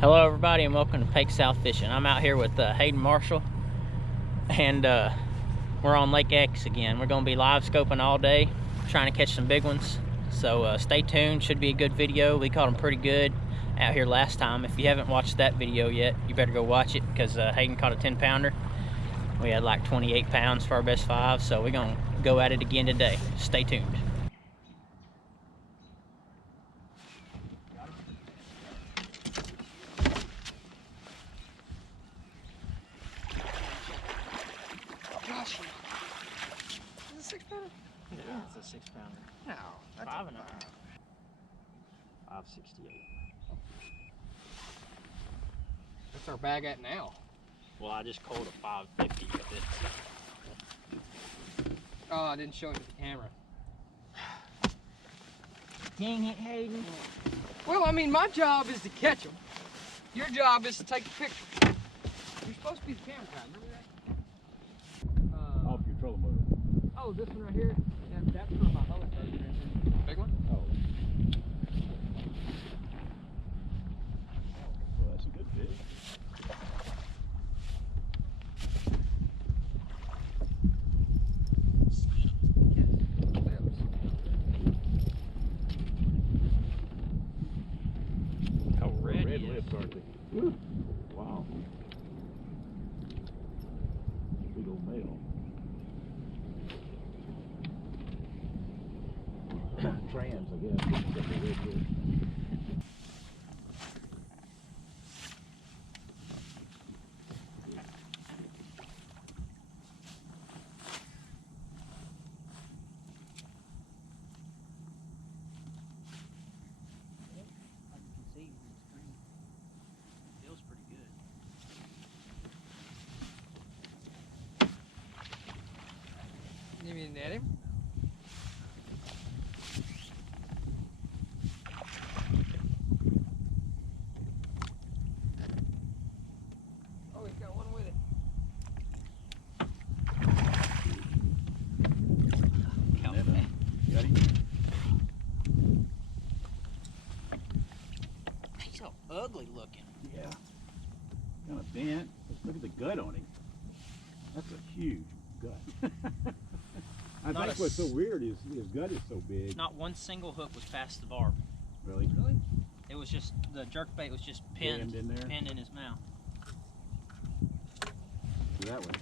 Hello everybody and welcome to Pake South Fishing. I'm out here with Hayden Marshall and we're on Lake X again. We're going to be live scoping all day, trying to catch some big ones. So stay tuned, should be a good video. We caught them pretty good out here last time. If you haven't watched that video yet, you better go watch it because Hayden caught a 10-pounder. We had like 28 pounds for our best five, so we're going to go at it again today. Stay tuned. Gosh, is it a 6-pounder? Yeah, it's a 6-pounder. No, that's 5 a and a 5. 568. What's our bag at now? Well, I just called a 550 with it. Oh, I didn't show it to the camera. Dang it, Hayden. Well, I mean, my job is to catch them. Your job is to take the picture. You're supposed to be the camera guy, remember that? Off your trolling motor. Oh, this one right here? Yeah, that's for my other version. Big one? Oh. Well, that's a good fish. How red Red he is. lips, aren't they? Woo. Wow. Big old male. Trans, I guess. Got the red lips. Feels pretty good. You mean net him? Oh, he's got one with it. Count Net me. Got him? He's so ugly looking. Yeah. Kind of bent. Let's look at the gut on him. That's a huge gut. I Not think a what's so s- weird is his gut is so big. Not one single hook was past the barb. Really? Really? It was just, the jerkbait was just pinned, Jammed in there? pinned in his mouth. That way.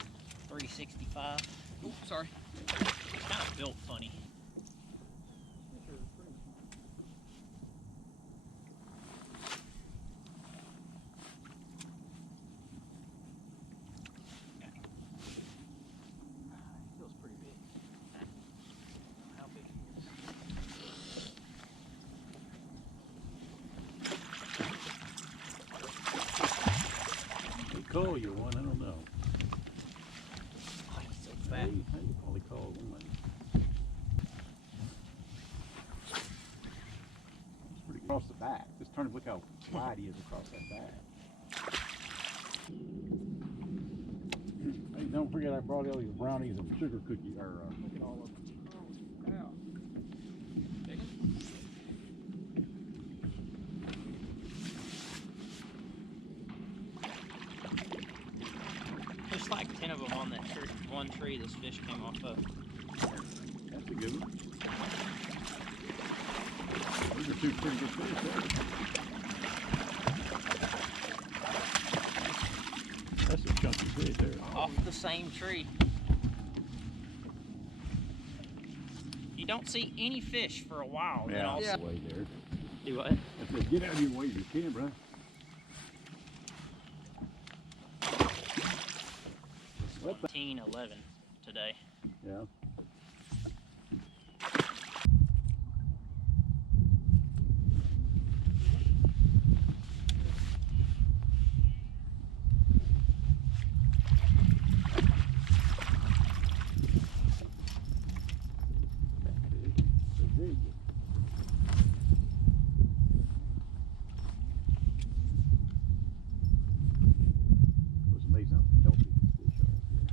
365. Oh, sorry. It's kind of built funny. Feels pretty big. How big he is. They call you one, I don't know. Oh, he's so Hey, fat. how you probably call one. It's pretty across the back. Just turn and look how wide he is across that back. Hey, don't forget I brought all these brownies and sugar cookies, or Look at all of them. Oh, wow. Big one? There's like 10 of them on that tree, one tree this fish came off of. that's a good one. Those are two pretty good fish there. That's a chunky fish there. Off the same tree. You don't see any fish for a while. Then all Yeah. Way there. do what? I said, get out of your way with your camera. 14-11 today. Yeah. So big. It was amazing how healthy these fish are.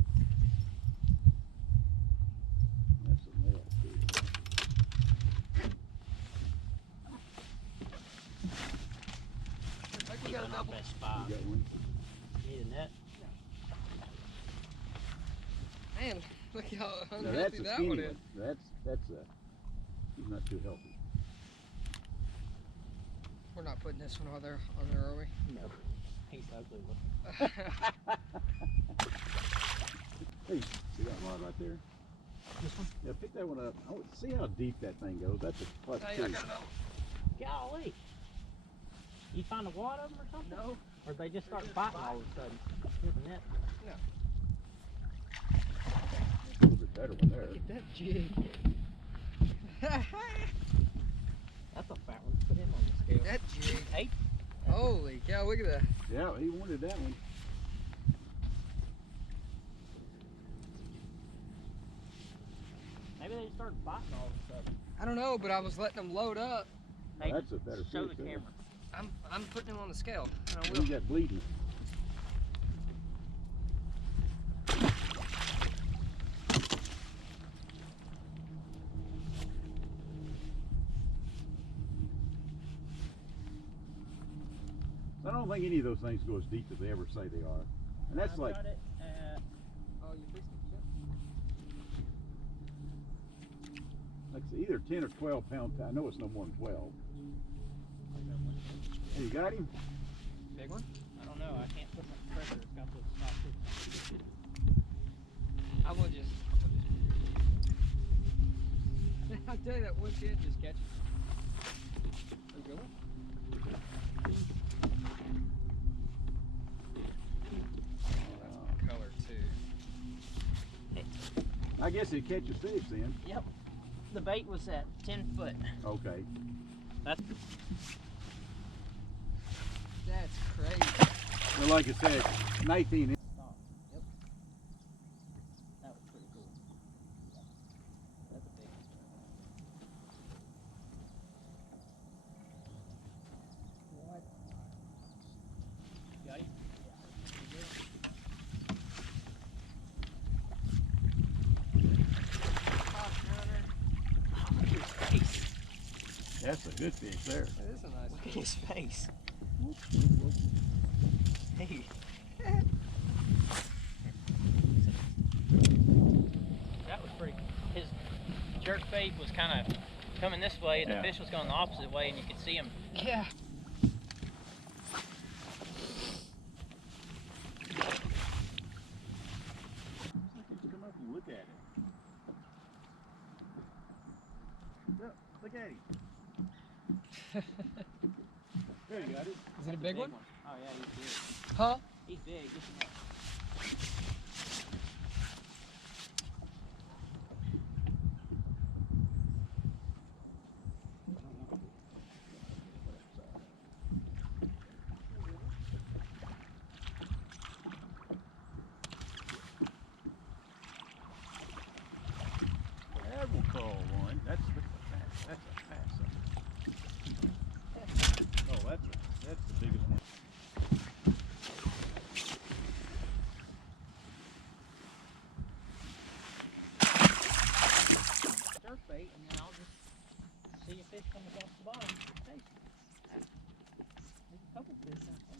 in our double. best spot. You got one? Need a net? Man, look how Now that's unhealthy a that skinny one one. is. He's not too healthy. We're not putting this one on there, are we? No. He's ugly looking. Hey, see that rod right there? This one? Yeah, pick that one up. I want to see how deep that thing goes. That's a plus Hey, two. I got another. Golly. You find a wad of them or something? No. Or they just start biting all of a sudden? Here's a net. A little bit better one there. Look at that jig. That's a fat one. Put him on the scale. That jig. 8. Holy cow, look at that. Yeah, he wanted that one. Maybe they started biting all of a sudden. I don't know, but I was letting them load up. Hey, That's a better show fish the there. camera. I'm putting them on the scale. And I What will. you got bleeding? I don't think any of those things go as deep as they ever say they are. And that's I've like, got it at Oh, you fixed like either 10 or 12 pound. I know it's no more than 12. Hey, you got him? Big one? I don't know. I can't put my pressure. It's got those stop hooks on it. I will just. I'll tell you that one kid just catch it. A good one? Color too. I guess it catches fish then. Yep. The bait was at 10 foot. Okay. That's That's crazy. Well, like I said, 19 inches. stop. Yep. That was pretty cool. That's a big one. What? Got him? Look at his face. That's a good fish there. That is a nice Look at his face. Hey. That was pretty. His jerk bait was kind of coming this way, the Yeah. fish was going the opposite way, and you could see him. Yeah. Come up and look at it. Look at him. There you got it. Is it a big one? Oh yeah, he's big. Huh? He's big. Get him up. That will call one. That's a fast one. Oh, that's the biggest one. Jerk bait, and then I'll just see a fish come across the bottom. Hey. There's a couple fish out there.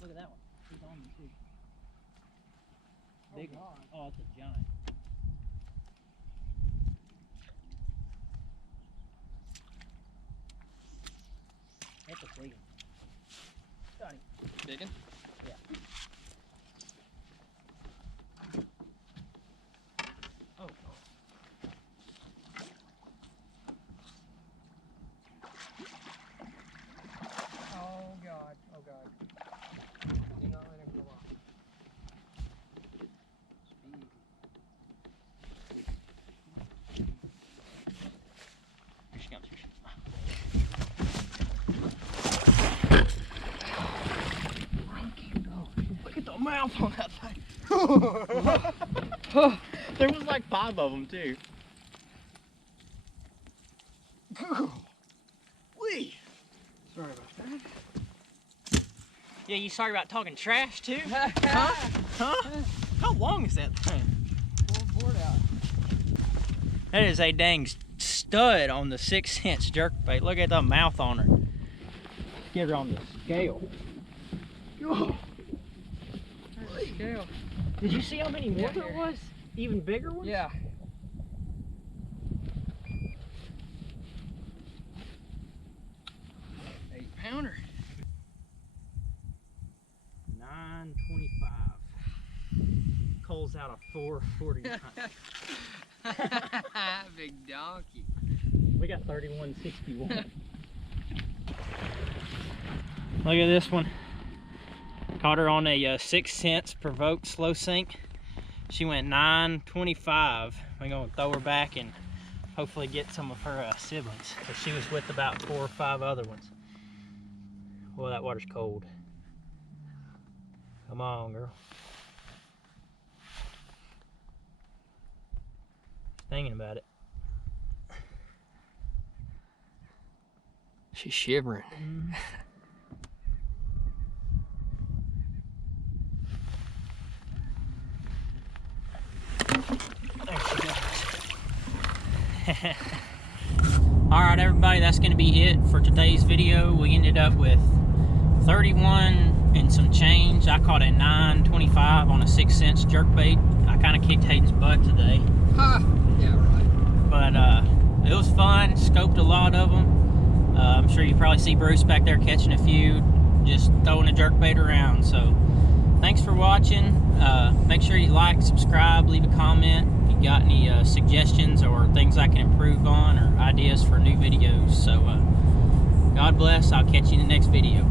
Look at that one. He's on me too. Big one. Oh, it's a giant. That's a big one. Got him. Big one? Yeah. Oh. Oh God. Oh God. Do not let him come off. Speed. Here she comes. Here she comes. Look at the mouth on that thing. There was like 5 of them too. Wee. Sorry about that. Yeah, you sorry about talking trash too? Huh? Huh? How long is that thing? Pull the board out. That is a dang stud on the 6-inch jerkbait. Look at the mouth on her. Get her on this. scale. Oh. That's a scale. Did you see how many more Yeah, there here. was? Even bigger ones? Yeah. Pounder. 925. Cole's out of 449. Big donkey. We got 3161. Look at this one. Caught her on a 6 cents provoked slow sink. She went 925. We're gonna throw her back and hopefully get some of her siblings. But she was with about 4 or 5 other ones. Boy, that water's cold. Come on, girl. Thinking about it. She's shivering. There she goes. Alright everybody, that's going to be it for today's video. We ended up with 31 and some change. I caught at 9.25 on a 6 cents jerkbait. I kind of kicked Hayden's butt today. Huh. Yeah, right. But it was fun, scoped a lot of them. I'm sure you probably see Bruce back there catching a few, just throwing a jerkbait around. So thanks for watching. Make sure you like, subscribe, leave a comment if you got any suggestions or things I can improve on or ideas for new videos. So God bless. I'll catch you in the next video.